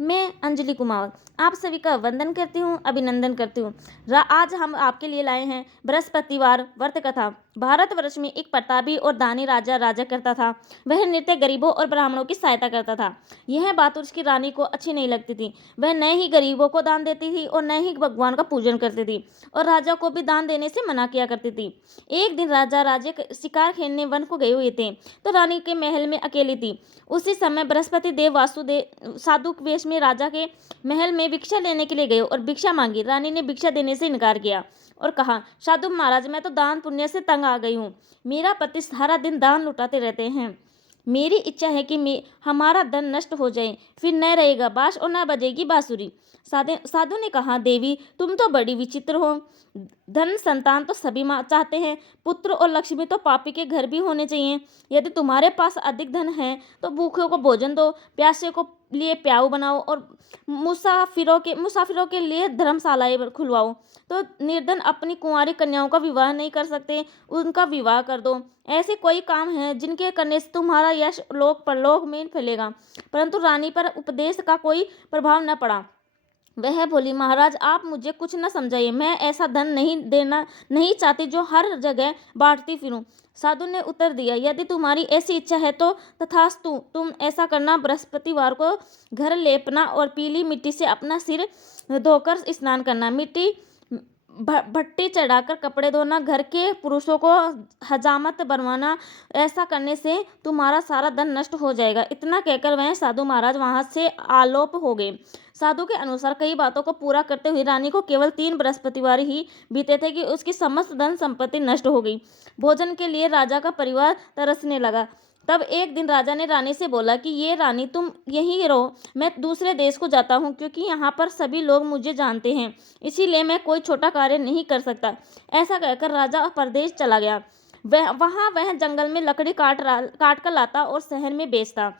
मैं अंजलि कुमार आप सभी का वंदन करती हूँ, अभिनंदन करती हूँ। आज हम आपके लिए लाए हैं बृहस्पतिवार व्रत कथा। भारतवर्ष में एक प्रतापी और दानी राजा राजा करता था। वह नित्य गरीबों और ब्राह्मणों की सहायता करता था। यह बात उसकी रानी को अच्छी नहीं लगती थी। वह न ही गरीबों को दान देती थी और न ही भगवान का पूजन करती थी, और राजा को भी दान देने से मना किया करती थी। एक दिन राजा राजे शिकार खेलने वन को गए हुए थे, तो रानी के महल में अकेली थी। उसी समय बृहस्पति देव वासुदेव साधु वेश में राजा के महल में भिक्षा लेने के लिए गए और भिक्षा मांगी। रानी ने भिक्षा देने से इनकार किया और कहा, साधु महाराज, मैं तो दान पुण्य से तंग आ गई हूँ। मेरा पति सारा दिन दान लुटाते रहते हैं। मेरी इच्छा है कि हमारा धन नष्ट हो जाए, फिर न रहेगा बांस और न बजेगी बांसुरी। साधु ने कहा, देवी तुम तो बड़ी विचित्र हो। धन संतान तो सभी चाहते हैं, पुत्र और लक्ष्मी तो पापी के घर भी होने चाहिए। यदि तुम्हारे पास अधिक धन है तो भूखों को भोजन दो, प्यासे को लिए प्याऊ बनाओ और मुसाफिरों के लिए धर्मशालाएं खुलवाओ। तो निर्धन अपनी कुंवारी कन्याओं का विवाह नहीं कर सकते, उनका विवाह कर दो। ऐसे कोई काम है जिनके करने से तुम्हारा यश लोक परलोक में फैलेगा। परंतु रानी पर उपदेश का कोई प्रभाव न पड़ा। वह बोली, महाराज आप मुझे कुछ न समझाइए, मैं ऐसा धन नहीं चाहती जो हर जगह बांटती फिरूं। साधु ने उत्तर दिया, यदि तुम्हारी ऐसी इच्छा है तो तथास्तु, तुम ऐसा करना। बृहस्पतिवार को घर लेपना और पीली मिट्टी से अपना सिर धोकर स्नान करना, मिट्टी भट्टी चढ़ाकर कपड़े धोना, घर के पुरुषों को हजामत बनवाना। ऐसा करने से तुम्हारा सारा धन नष्ट हो जाएगा। इतना कहकर वह साधु महाराज वहां से आलोप हो गए। साधु के अनुसार कई बातों को पूरा करते हुए रानी को केवल 3 बृहस्पतिवार ही बीते थे कि उसकी समस्त धन संपत्ति नष्ट हो गई। भोजन के लिए राजा का परिवार तरसने लगा। तब एक दिन राजा ने रानी से बोला कि ये रानी, तुम यहीं रहो, मैं दूसरे देश को जाता हूँ, क्योंकि यहाँ पर सभी लोग मुझे जानते हैं, इसीलिए मैं कोई छोटा कार्य नहीं कर सकता। ऐसा कहकर राजा परदेश चला गया। वह जंगल में लकड़ी काट कर लाता और शहर में बेचता।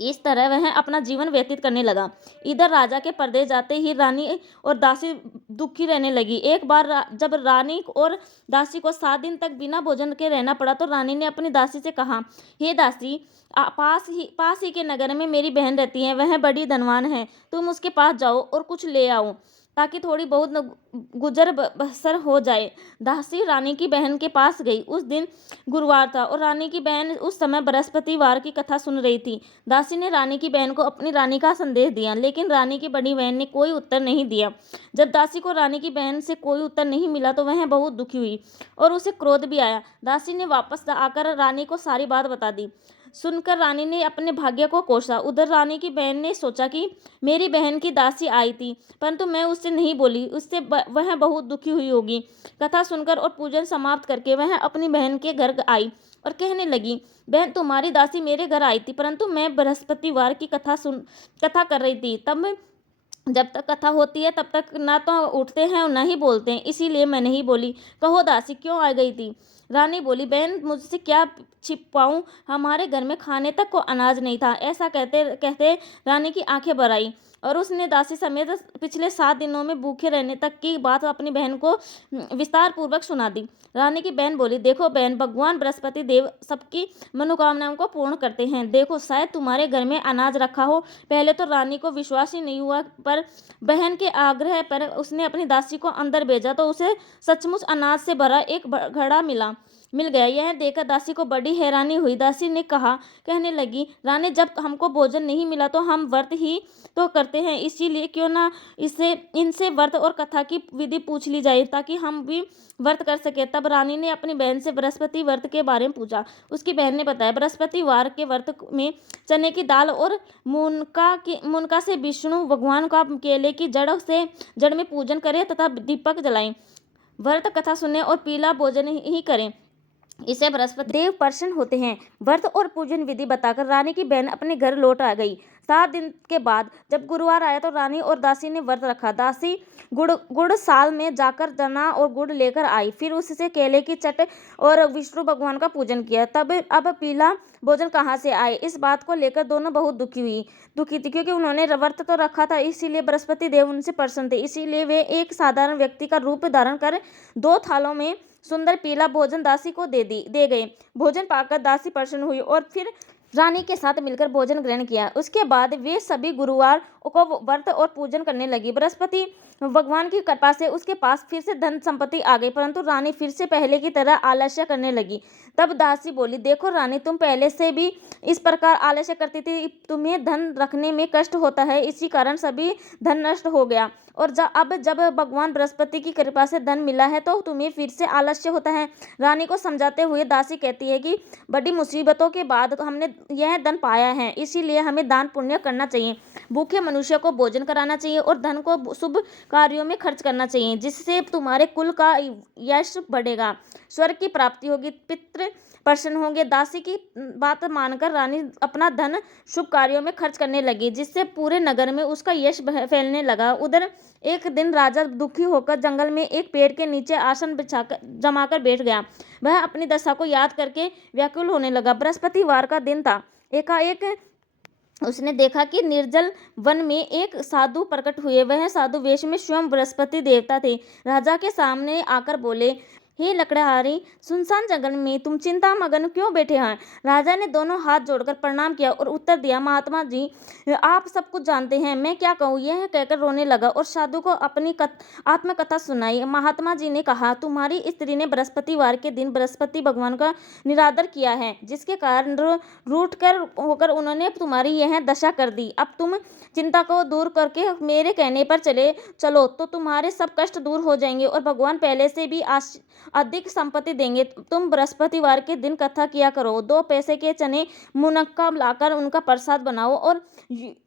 इस तरह वह अपना जीवन व्यतीत करने लगा। इधर राजा के परदेश जाते ही रानी और दासी दुखी रहने लगी। एक बार जब रानी और दासी को 7 दिन तक बिना भोजन के रहना पड़ा, तो रानी ने अपनी दासी से कहा, हे दासी, पास ही के नगर में मेरी बहन रहती है, वह बड़ी धनवान है। तुम उसके पास जाओ और कुछ ले आओ, ताकि थोड़ी बहुत गुजर बसर हो जाए। दासी रानी की बहन के पास गई। उस दिन गुरुवार था और रानी की बहन उस समय बृहस्पतिवार की कथा सुन रही थी। दासी ने रानी की बहन को अपनी रानी का संदेश दिया, लेकिन रानी की बड़ी बहन ने कोई उत्तर नहीं दिया। जब दासी को रानी की बहन से कोई उत्तर नहीं मिला तो वह बहुत दुखी हुई और उसे क्रोध भी आया। दासी ने वापस आकर रानी को सारी बात बता दी। सुनकर रानी ने अपने भाग्य को कोसा। उधर रानी की बहन ने सोचा कि मेरी बहन की दासी आई थी, परंतु मैं उससे नहीं बोली, उससे वह बहुत दुखी हुई होगी। कथा सुनकर और पूजन समाप्त करके वह अपनी बहन के घर आई और कहने लगी, बहन, तुम्हारी दासी मेरे घर आई थी, परंतु मैं बृहस्पतिवार की कथा कर रही थी। तब जब तक कथा होती है तब तक ना तो उठते हैं और ना ही बोलते हैं, इसीलिए मैं नहीं बोली। कहो दासी, क्यों आ गई थी? रानी बोली, बहन, मुझसे क्या छिपाऊं, हमारे घर में खाने तक को अनाज नहीं था। ऐसा कहते कहते रानी की आंखें भर आई और उसने दासी समेत पिछले 7 दिनों में भूखे रहने तक की बात अपनी बहन को विस्तार पूर्वक सुना दी। रानी की बहन बोली, देखो बहन, भगवान बृहस्पति देव सबकी मनोकामनाओं को पूर्ण करते हैं। देखो, शायद तुम्हारे घर में अनाज रखा हो। पहले तो रानी को विश्वास ही नहीं हुआ, पर बहन के आग्रह पर उसने अपनी दासी को अंदर भेजा तो उसे सचमुच अनाज से भरा एक घड़ा मिल गया। यह देखकर दासी को बड़ी हैरानी हुई। दासी ने कहने लगी, रानी, जब हमको भोजन नहीं मिला तो हम व्रत ही तो करते हैं, इसीलिए क्यों ना इनसे व्रत और कथा की विधि पूछ ली जाए, ताकि हम भी व्रत कर सके। तब रानी ने अपनी बहन से बृहस्पति व्रत के बारे में पूछा। उसकी बहन ने बताया, बृहस्पतिवार के व्रत में चने की दाल और मुनका से विष्णु भगवान का केले की जड़ में पूजन करें तथा दीपक जलाएं। व्रत कथा सुने और पीला भोजन ही करें, इसे बृहस्पति देव प्रसन्न होते हैं। व्रत और पूजन विधि बताकर रानी की बहन अपने घर लौट आ गई। 7 दिन के बाद जब गुरुवार आया तो रानी और दासी ने व्रत रखा। दासी गुड़ साल में जाकर चना और गुड़ लेकर आई, फिर उससे केले की चट और विष्णु भगवान का पूजन किया। अब पीला भोजन कहाँ से आए, इस बात को लेकर दोनों बहुत दुखी थी, क्योंकि उन्होंने व्रत तो रखा था, इसीलिए बृहस्पति देव उनसे प्रसन्न थे। इसीलिए वे एक साधारण व्यक्ति का रूप धारण कर 2 थालों में सुंदर पीला भोजन दासी को दे गए। भोजन पाकर दासी प्रसन्न हुई और फिर रानी के साथ मिलकर भोजन ग्रहण किया। उसके बाद वे सभी गुरुवार को व्रत और पूजन करने लगी। बृहस्पति भगवान की कृपा से उसके पास फिर से धन संपत्ति आ गई, परंतु रानी फिर से पहले की तरह आलस्य करने लगी। तब दासी बोली, देखो रानी, तुम पहले से भी इस प्रकार आलस्य करती थी। तुम्हें धन रखने में कष्ट होता है, इसी कारण सभी धन नष्ट हो गया। और अब जब भगवान बृहस्पति की कृपा से धन मिला है तो तुम्हें फिर से आलस्य होता है। रानी को समझाते हुए दासी कहती है कि बड़ी मुसीबतों के बाद हमने यह धन पाया है, इसीलिए हमें दान पुण्य करना चाहिए। भूखे मनुष्य को भोजन कराना चाहिए और धन को शुभ कार्यों में खर्च करना चाहिए, जिससे तुम्हारे कुल का यश बढ़ेगा, स्वर्ग की प्राप्ति होगी, पितृ प्रसन्न होंगे। दासी की बात मानकर रानी अपना धन शुभ कार्यों में खर्च करने लगी, जिससे पूरे नगर में उसका यश फैलने लगा। उधर एक दिन राजा दुखी होकर जंगल में एक पेड़ के नीचे आसन बिछाकर जमाकर बैठ गया। वह अपनी दशा को याद करके व्याकुल होने लगा। बृहस्पतिवार का दिन था। एकाएक उसने देखा कि निर्जल वन में एक साधु प्रकट हुए। वह साधु वेश में स्वयं बृहस्पति देवता थे। राजा के सामने आकर बोले, हे लकड़हारी, सुनसान जंगल में तुम चिंता मगन क्यों बैठे हैं? राजा ने दोनों हाथ जोड़कर प्रणाम किया और उत्तर दिया, महात्मा जी, आप सब कुछ जानते हैं, मैं क्या कहूँ? यह कहकर रोने लगा और साधु को अपनी आत्मकथा सुनाई। महात्मा जी ने कहा, तुम्हारी स्त्री ने बृहस्पतिवार के दिन बृहस्पति भगवान का निरादर किया है, जिसके कारण रूठ कर होकर उन्होंने तुम्हारी यह दशा कर दी। अब तुम चिंता को दूर करके मेरे कहने पर चलो तो तुम्हारे सब कष्ट दूर हो जाएंगे और भगवान पहले से भी अधिक संपत्ति देंगे। तुम बृहस्पतिवार के दिन कथा किया करो। 2 पैसे के चने मुनक्का लाकर उनका प्रसाद बनाओ और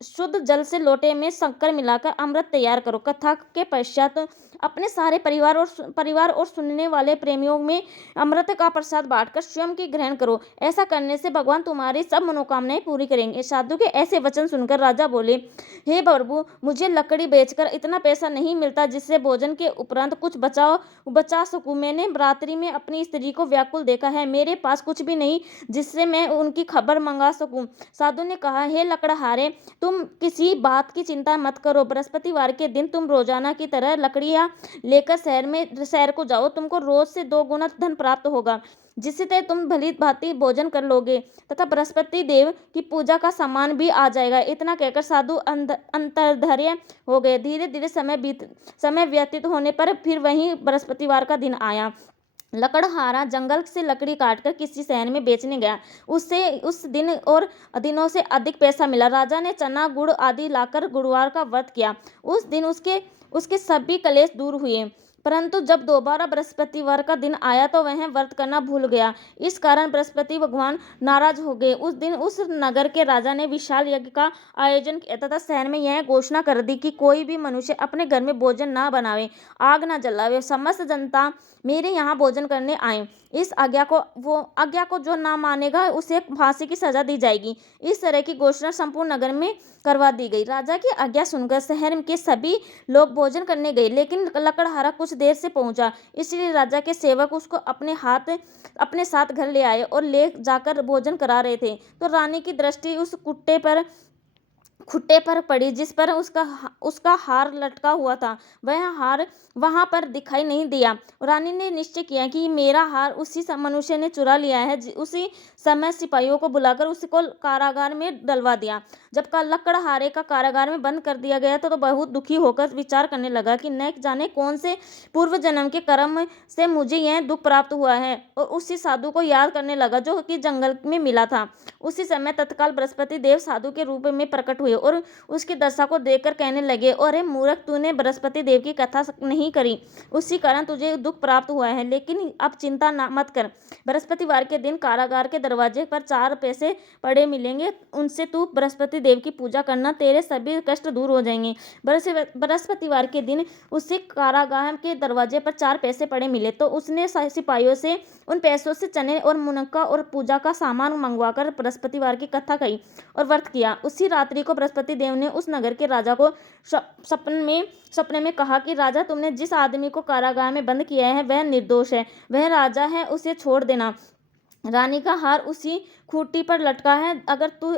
शुद्ध जल से लोटे में शक्कर मिलाकर अमृत तैयार करो। कथा के पश्चात अपने सारे परिवार और सुनने वाले प्रेमियों में अमृत का प्रसाद बांटकर स्वयं की ग्रहण करो। ऐसा करने से भगवान तुम्हारी सब मनोकामनाएं पूरी करेंगे। साधु के ऐसे वचन सुनकर राजा बोले, हे प्रभु, मुझे लकड़ी बेचकर इतना पैसा नहीं मिलता जिससे भोजन के उपरांत कुछ बचा सकूं। मैंने रात्रि में अपनी स्त्री को व्याकुल देखा है। मेरे पास कुछ भी नहीं जिससे मैं उनकी खबर मंगा सकूं। साधु ने कहा, हे लकड़हारे, तुम किसी बात की चिंता मत करो। बृहस्पतिवार के दिन तुम रोजाना की तरह लकड़ियां लेकर शहर को जाओ। तुमको रोज से 2 गुना धन प्राप्त होगा, जिससे तुम भली भांति भोजन कर लोगे तथा बृहस्पति देव की पूजा का सामान भी आ जाएगा। इतना कहकर साधु अंतर्ध्यान हो गए। धीरे धीरे समय व्यतीत होने पर फिर वही बृहस्पतिवार का दिन आया। लकड़हारा जंगल से लकड़ी काटकर किसी शहर में बेचने गया। उससे उस दिन और दिनों से अधिक पैसा मिला। राजा ने चना गुड़ आदि लाकर गुरुवार का व्रत किया। उस दिन उसके सभी कलेश दूर हुए। परंतु जब दोबारा बृहस्पतिवार का दिन आया तो वह व्रत करना भूल गया। इस कारण बृहस्पति भगवान नाराज हो गए। उस दिन उस नगर के राजा ने विशाल यज्ञ का आयोजन किया तथा शहर में यह घोषणा कर दी कि कोई भी मनुष्य अपने घर में भोजन न बनावे, आग न जलावे। समस्त जनता मेरे यहाँ भोजन करने आए। इस आज्ञा को जो ना मानेगा उसे फांसी की सजा दी जाएगी। इस तरह की घोषणा संपूर्ण नगर में करवा दी गई। राजा की आज्ञा सुनकर शहर के सभी लोग भोजन करने गए, लेकिन लकड़हारा कुछ देर से पहुंचा, इसलिए राजा के सेवक उसको अपने साथ घर ले आए और ले जाकर भोजन करा रहे थे तो रानी की दृष्टि उस खुट्टे पर पड़ी जिस पर उसका हार लटका हुआ था। वह हार वहां पर दिखाई नहीं दिया। रानी ने निश्चय किया कि मेरा हार उसी मनुष्य ने चुरा लिया है। उसी समय सिपाहियों को बुलाकर उसको कारागार में डलवा दिया। जब लकड़हारे का कारागार में बंद कर दिया गया तो बहुत दुखी होकर विचार करने लगा कि न जाने कौन से पूर्व जन्म के कर्म से मुझे यह दुख प्राप्त हुआ है, और उसी साधु को याद करने लगा जो कि जंगल में मिला था। उसी समय तत्काल बृहस्पति देव साधु के रूप में प्रकट हुए और उसकी दशा को देखकर कहने लगे, अरे मूर्ख, तूने बृहस्पति देव की कथा नहीं करी, उसी कारण तुझे दुख प्राप्त हुआ है। लेकिन अब चिंता मत कर। बृहस्पतिवार के दिन कारागार के दरवाजे पर 4 पैसे पड़े मिलेंगे, उनसे तू बृहस्पति देव की पूजा करना, तेरे सभी कष्ट दूर हो जाएंगे। बृहस्पतिवार के दिन उसे कारागार के दरवाजे पर 4 पैसे पड़े मिले तो उसने सिपाहियों से उन पैसों से चने और मुनक्का और पूजा का सामान मंगवाकर बृहस्पतिवार की कथा कही और व्रत किया। उसी रात्रि को बृहस्पति देव ने उस नगर के राजा को सपने में कहा कि राजा, तुमने जिस आदमी को कारागार में बंद किया है वह निर्दोष है, वह राजा है, उसे छोड़ देना। रानी का हार उसी खूंटी पर लटका है। अगर तू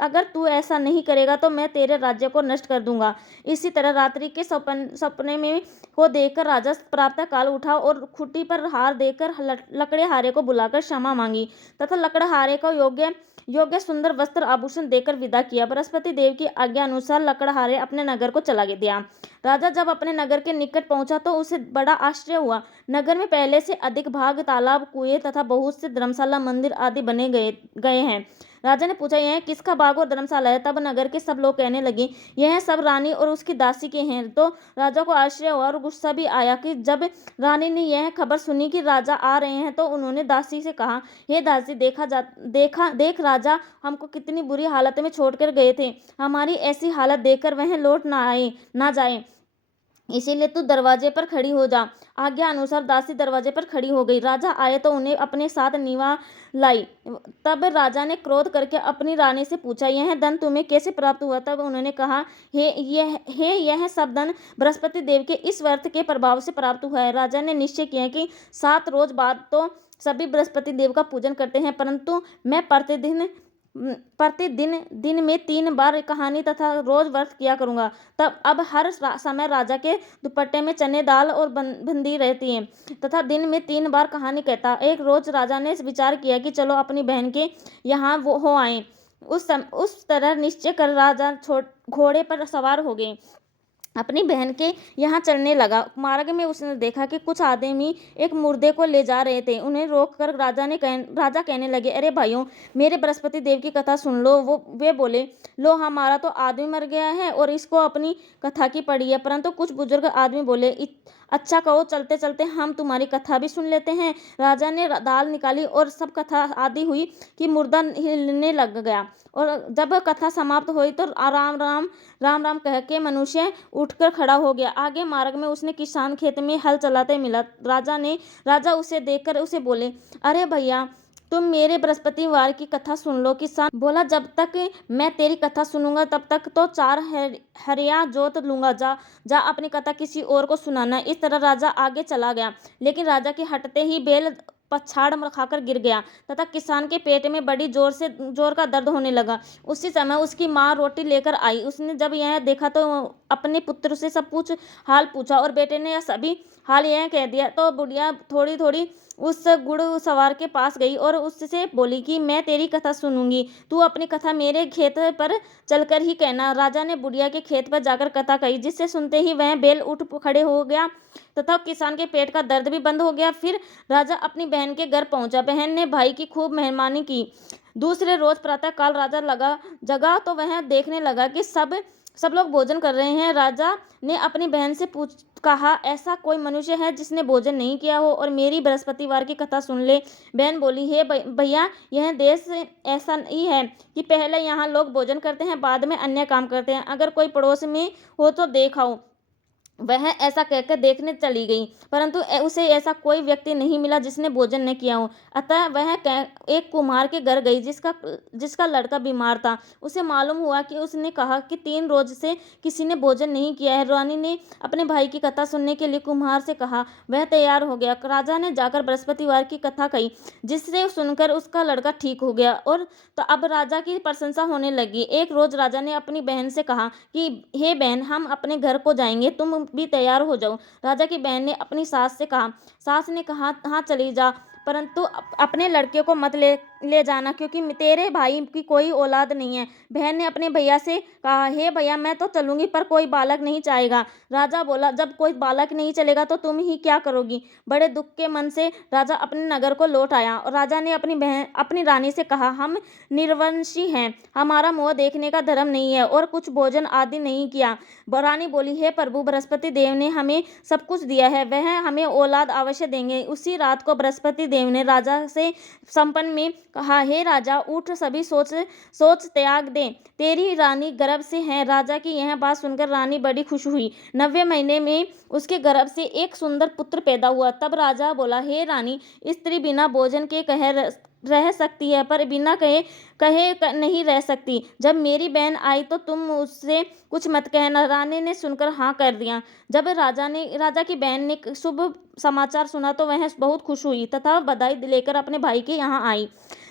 अगर तू ऐसा नहीं करेगा तो मैं तेरे राज्य को नष्ट कर दूंगा। इसी तरह रात्रि के सपने में को देखकर राजा प्रातः काल उठा और खूंटी पर हार देकर लकड़हारे को बुलाकर क्षमा मांगी तथा लकड़हारे को योग्य योग्य सुंदर वस्त्र आभूषण देकर विदा किया। बृहस्पति देव की आज्ञा अनुसार लकड़हारे अपने नगर को चला गया। राजा जब अपने नगर के निकट पहुंचा तो उसे बड़ा आश्चर्य हुआ। नगर में पहले से अधिक भाग तालाब, कुएं तथा बहुत से धर्मशाला, मंदिर आदि बने गए हैं। राजा ने पूछा, यह किसका बाग और धर्मशाला है? तब नगर के सब लोग कहने लगे, यह सब रानी और उसकी दासी के हैं। तो राजा को आश्चर्य हुआ और गुस्सा भी आया कि जब रानी ने यह खबर सुनी कि राजा आ रहे हैं तो उन्होंने दासी से कहा, हे दासी, देख राजा हमको कितनी बुरी हालत में छोड़कर गए थे। हमारी ऐसी हालत देखकर वह लौट ना जाए, इसीलिए तू दरवाजे पर खड़ी हो जा। आज्ञा अनुसार दासी दरवाजे पर खड़ी हो गई। राजा आए तो उन्हें अपने साथ नीवा लाई। तब राजा ने क्रोध करके अपनी रानी से पूछा, यह धन तुम्हें कैसे प्राप्त हुआ? तब उन्होंने कहा, यह सब धन बृहस्पति देव के इस व्रत के प्रभाव से प्राप्त हुआ है। राजा ने निश्चय किया कि 7 रोज बाद तो सभी बृहस्पति देव का पूजन करते हैं, परंतु मैं प्रतिदिन दिन में 3 बार कहानी तथा रोज व्रत किया करूंगा। तब अब हर समय राजा के दुपट्टे में चने, दाल और बंदी रहती है तथा दिन में 3 बार कहानी कहता। एक रोज राजा ने विचार किया कि चलो अपनी बहन के यहाँ हो आए। उस तरह निश्चय कर राजा घोड़े पर सवार हो गए, अपनी बहन के यहाँ चलने लगा। मार्ग में उसने देखा कि कुछ आदमी एक मुर्दे को ले जा रहे थे। उन्हें रोककर राजा कहने लगे, अरे भाइयों, मेरे बृहस्पति देव की कथा सुन लो। वे बोले, लो, हमारा तो आदमी मर गया है और इसको अपनी कथा की पड़ी है। परंतु कुछ बुजुर्ग आदमी बोले, अच्छा कहो, चलते चलते हम तुम्हारी कथा भी सुन लेते हैं। राजा ने दाल निकाली और सब कथा आदि हुई कि मुर्दा हिलने लग गया। और जब कथा समाप्त हुई तो राम राम कह के मनुष्य उठकर खड़ा हो गया। आगे मार्ग में उसने किसान खेत में हल चलाते मिला। राजा उसे देखकर उसे बोले, अरे भैया, तुम मेरे बृहस्पतिवार की कथा सुन लो। किसान बोला, जब तक मैं तेरी कथा सुनूंगा तब तक तो 4 हरिया जोत लूंगा। जा अपनी कथा किसी और को सुनाना। इस तरह राजा आगे चला गया, लेकिन राजा के हटते ही बैल पछाड़ खाकर गिर गया तथा किसान के पेट में बड़ी जोर का दर्द होने लगा। उसी समय उसकी माँ रोटी लेकर आई। उसने जब यह देखा तो अपने पुत्र से सब कुछ हाल पूछा और बेटे ने सभी हाल यह कह दिया। तो बुढ़िया थोड़ी थोड़ी उस गुड़ सवार के पास गई और उससे बोली कि मैं तेरी कथा सुनूंगी, तू अपनी कथा मेरे खेत पर चलकर ही कहना। राजा ने बुढ़िया के खेत पर जाकर कथा कही, जिससे सुनते ही वह बैल उठ खड़े हो गया तथा किसान के पेट का दर्द भी बंद हो गया। फिर राजा अपनी बहन के घर पहुंचा। बहन ने भाई की खूब मेहमानी की। दूसरे रोज प्रातः काल राजा जगा तो वह देखने लगा कि सब लोग भोजन कर रहे हैं। राजा ने अपनी बहन से कहा, ऐसा कोई मनुष्य है जिसने भोजन नहीं किया हो और मेरी बृहस्पतिवार की कथा सुन ले? बहन बोली, हे भैया, यह देश ऐसा ही है कि पहले यहाँ लोग भोजन करते हैं, बाद में अन्य काम करते हैं। अगर कोई पड़ोस में हो तो देखाओ। वह ऐसा कहकर देखने चली गई, परंतु उसे ऐसा कोई व्यक्ति नहीं मिला जिसने भोजन न किया हो। अतः वह एक कुम्हार के घर गई जिसका लड़का बीमार था। उसे मालूम हुआ कि उसने कहा कि 3 रोज से किसी ने भोजन नहीं किया है। रानी ने अपने भाई की कथा सुनने के लिए कुम्हार से कहा। वह तैयार हो गया। राजा ने जाकर बृहस्पतिवार की कथा कही, जिससे सुनकर उसका लड़का ठीक हो गया और तो अब राजा की प्रशंसा होने लगी। एक रोज राजा ने अपनी बहन से कहा कि हे बहन, हम अपने घर को जाएंगे, तुम भी तैयार हो जाओ। राजा की बहन ने अपनी सास से कहा। सास ने कहा, हाँ चली जा, परंतु अपने लड़के को मत ले जाना, क्योंकि तेरे भाई की कोई औलाद नहीं है। बहन ने अपने भैया से कहा, हे भैया, मैं तो चलूंगी पर कोई बालक नहीं चाहेगा। राजा बोला, जब कोई बालक नहीं चलेगा तो तुम ही क्या करोगी? बड़े दुख के मन से राजा अपने नगर को लौट आया और राजा ने अपनी रानी से कहा, हम निर्वंशी हैं, हमारा मुँह देखने का धर्म नहीं है और कुछ भोजन आदि नहीं किया। रानी बोली, हे प्रभु, बृहस्पति देव ने हमें सब कुछ दिया है, वह हमें औलाद अवश्य देंगे। उसी रात को बृहस्पति देव ने राजा से संपन्न में कहा, हे राजा, उठ, सभी सोच त्याग दे, तेरी रानी गर्भ से है। राजा की यह बात सुनकर रानी बड़ी खुश हुई। 90वें महीने में उसके गर्भ से एक सुंदर पुत्र पैदा हुआ। तब राजा बोला, हे रानी, स्त्री बिना भोजन के रह सकती है, पर बिना कहे नहीं रह सकती। जब मेरी बहन आई तो तुम उससे कुछ मत कहना। रानी ने सुनकर हाँ कर दिया। जब राजा की बहन ने शुभ समाचार सुना तो वह बहुत खुश हुई तथा बधाई लेकर अपने भाई के यहाँ आई।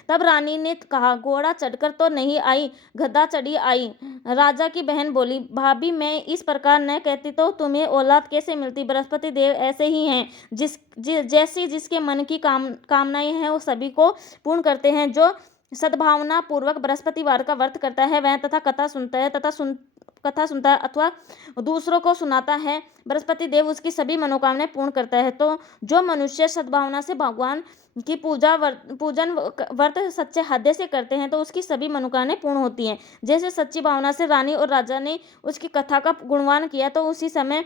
तब रानी ने कहा, घोड़ा चढ़कर तो नहीं आई, गधा चढ़ी आई। राजा की बहन बोली, भाभी मैं इस प्रकार न कहती तो तुम्हें औलाद कैसे मिलती। बृहस्पति देव ऐसे ही हैं, जैसी जिसके मन की कामनाएं हैं वो सभी को पूर्ण करते हैं। जो सद्भावना पूर्वक बृहस्पतिवार का व्रत करता है वह तथा कथा सुनता है अथवा दूसरों को सुनाता है, बृहस्पति देव उसकी सभी मनोकामनाएं पूर्ण करता है। तो जो मनुष्य सद्भावना से भगवान की पूजन व्रत सच्चे हृदय से करते हैं तो उसकी सभी मनोकामनाएं पूर्ण होती हैं। जैसे सच्ची भावना से रानी और राजा ने उसकी कथा का गुणगान किया तो उसी समय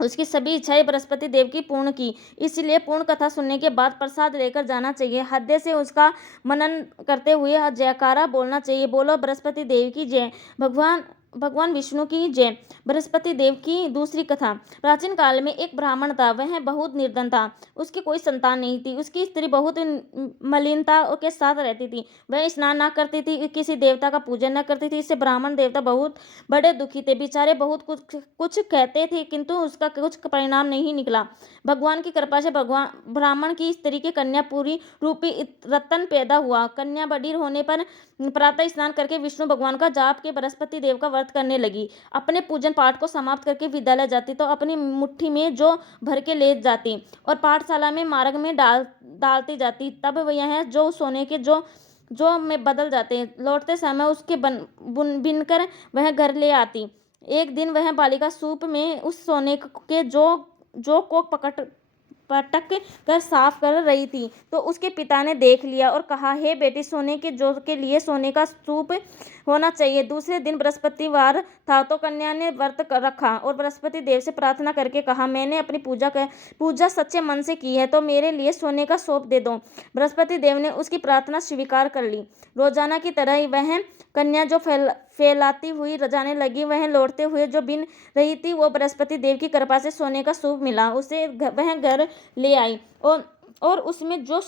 उसकी सभी इच्छाएं बृहस्पति देव की पूर्ण की। इसलिए पूर्ण कथा सुनने के बाद प्रसाद लेकर जाना चाहिए। हृदय से उसका मनन करते हुए जयकारा बोलना चाहिए। बोलो बृहस्पति देव की जय। भगवान विष्णु की जय। बृहस्पति देव की दूसरी कथा। प्राचीन काल में एक ब्राह्मण था। वह बहुत निर्धन था। उसकी कोई संतान नहीं थी। उसकी स्त्री बहुत मलिनता के साथ रहती थी। वह स्नान न करती थी, किसी देवता का पूजन न करती थी। इससे ब्राह्मण देवता बहुत बड़े दुखी थे। बेचारे बहुत कुछ कहते थे किंतु उसका कुछ परिणाम नहीं निकला। भगवान की कृपा से ब्राह्मण की स्त्री की कन्या पूरी रूपी रतन पैदा हुआ। कन्या बड़ी होने पर प्रातः स्नान करके विष्णु भगवान का जाप के बृहस्पति देव का व्रत करने लगी। अपने पूजन पाठ को समाप्त करके विद्यालय जाती तो अपनी मुट्ठी में जौ भर के ले जाती और पाठशाला में मार्ग में डालती जाती। तब वह जो सोने के जो में बदल जाते। लौटते समय उसके बिनकर वह घर ले आती। एक दिन वह बालिका सूप में उस सोने के जो को पटक कर साफ कर रही थी तो उसके पिता ने देख लिया और कहा, हे बेटी, सोने के जौ के लिए सोने का सूप होना चाहिए। दूसरे दिन बृहस्पतिवार था तो कन्या ने व्रत रखा और बृहस्पति देव से प्रार्थना करके कहा, मैंने अपनी पूजा सच्चे मन से की है तो मेरे लिए सोने का सूप दे दो। बृहस्पति देव ने उसकी प्रार्थना स्वीकार कर ली। रोजाना की तरह ही वह कन्या जो फैलाती हुई जाने लगी। वह लौटते हुए जो बिन रही थी वो बृहस्पति देव की कृपा से सोने का सूप मिला। उसे वह घर ले आई और उसमें जो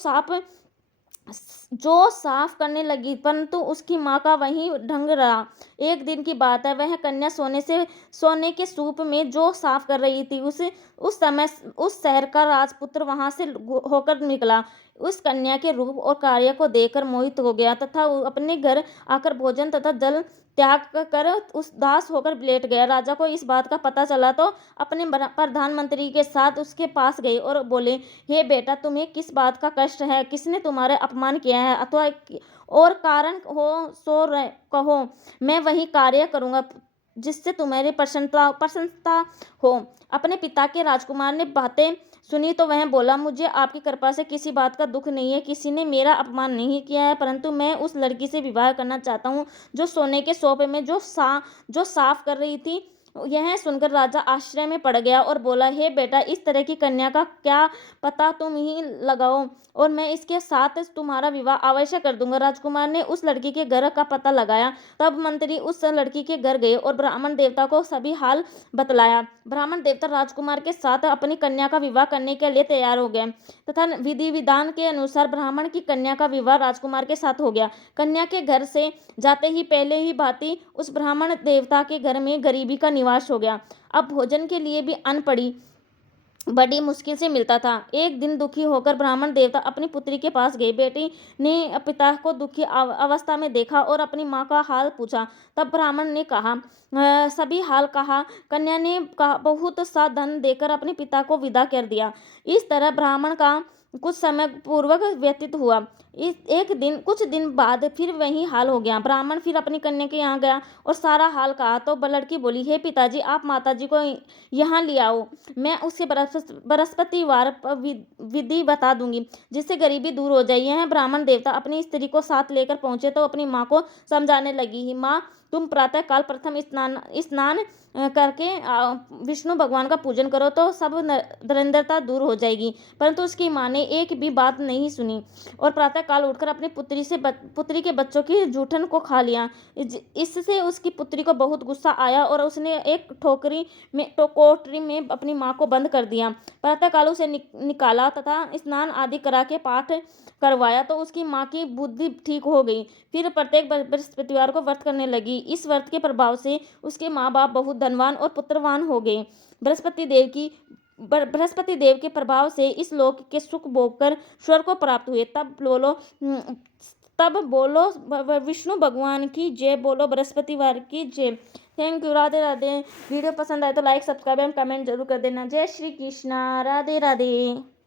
साफ करने लगी, परंतु उसकी माँ का वही ढंग रहा। एक दिन की बात है, वह कन्या सोने के सूप में जो साफ कर रही थी। उस समय उस शहर का राजपुत्र वहां से होकर निकला। उस कन्या के रूप और कार्य को देखकर मोहित हो गया तथा अपने घर आकर भोजन तथा जल त्याग कर उदास होकर लेट गया। राजा को इस बात का पता चला तो अपने प्रधानमंत्री के साथ उसके पास गए और बोले, हे बेटा, तुम्हें किस बात का कष्ट है? किसने तुम्हारा अपमान किया है अथवा और कारण हो सो कहो, मैं वही कार्य करूँगा जिससे तुम्हारी प्रसन्नता हो। अपने पिता के राजकुमार ने बातें सुनी तो वह बोला, मुझे आपकी कृपा से किसी बात का दुख नहीं है। किसी ने मेरा अपमान नहीं किया है, परंतु मैं उस लड़की से विवाह करना चाहता हूँ जो सोने के सोपे में जो साफ कर रही थी। यह सुनकर राजा आश्चर्य में पड़ गया और बोला, हे बेटा, इस तरह की कन्या का क्या पता तुम ही लगाओ और मैं इसके साथ तुम्हारा विवाह अवश्य कर दूंगा। राजकुमार ने उस लड़की के घर का पता लगाया। तब मंत्री उस लड़की के घर गए और ब्राह्मण देवता को सभी हाल बतलाया। ब्राह्मण देवता राजकुमार के साथ अपनी कन्या का विवाह करने के लिए तैयार हो गए तथा विधि विधान के अनुसार ब्राह्मण की कन्या का विवाह राजकुमार के साथ हो गया। कन्या के घर से जाते ही पहले ही भांति उस ब्राह्मण देवता के घर में गरीबी का निवास हो गया। अब भोजन के लिए भी अन्न बड़ी मुश्किल से मिलता था। एक दिन दुखी होकर ब्राह्मण देवता अपनी पुत्री के पास गए। बेटी ने पिता को दुखी अवस्था में देखा और अपनी माँ का हाल पूछा। तब ब्राह्मण ने सभी हाल कहा। कन्या ने बहुत सा धन देकर अपने पिता को विदा कर दिया। इस तरह ब्राह्मण का कुछ समय पूर्वक व्यतीत हुआ। कुछ दिन बाद फिर वही हाल हो गया। ब्राह्मण फिर अपनी कन्या के यहाँ गया और सारा हाल कहा तो लड़की बोली, हे पिताजी, आप माताजी को यहाँ ले आओ, मैं उसे बृहस्पतिवार विधि बता दूंगी जिससे गरीबी दूर हो जाए। यह ब्राह्मण देवता अपनी स्त्री को साथ लेकर पहुंचे तो अपनी माँ को समझाने लगी, माँ, तुम प्रातः काल प्रथम स्नान करके विष्णु भगवान का पूजन करो तो सब दरिद्रता दूर हो जाएगी। परंतु उसकी माँ ने एक भी बात नहीं सुनी और प्रातः काल उठकर अपनी पुत्री के बच्चों की जूठन को खा लिया। इससे उसकी पुत्री को बहुत गुस्सा आया और उसने एक कोठरी में अपनी माँ को बंद कर दिया। प्रातः काल उसे निकाला तथा स्नान आदि करा के पाठ करवाया तो उसकी माँ की बुद्धि ठीक हो गई। फिर प्रत्येक बृहस्पतिवार को व्रत करने लगी। इस व्रत के प्रभाव से उसके माँ बाप बहुत धनवान और पुत्रवान हो गए। बृहस्पति देव के प्रभाव से इस लोक के सुख भोग कर स्वर्ग को प्राप्त हुए। तब बोलो विष्णु भगवान की जय, बोलो बृहस्पतिवार की जय। Thank you. Radhe Radhe. Video पसंद आए तो लाइक, सब्सक्राइब एंड कमेंट जरूर कर देना। जय श्री कृष्णा। राधे राधे।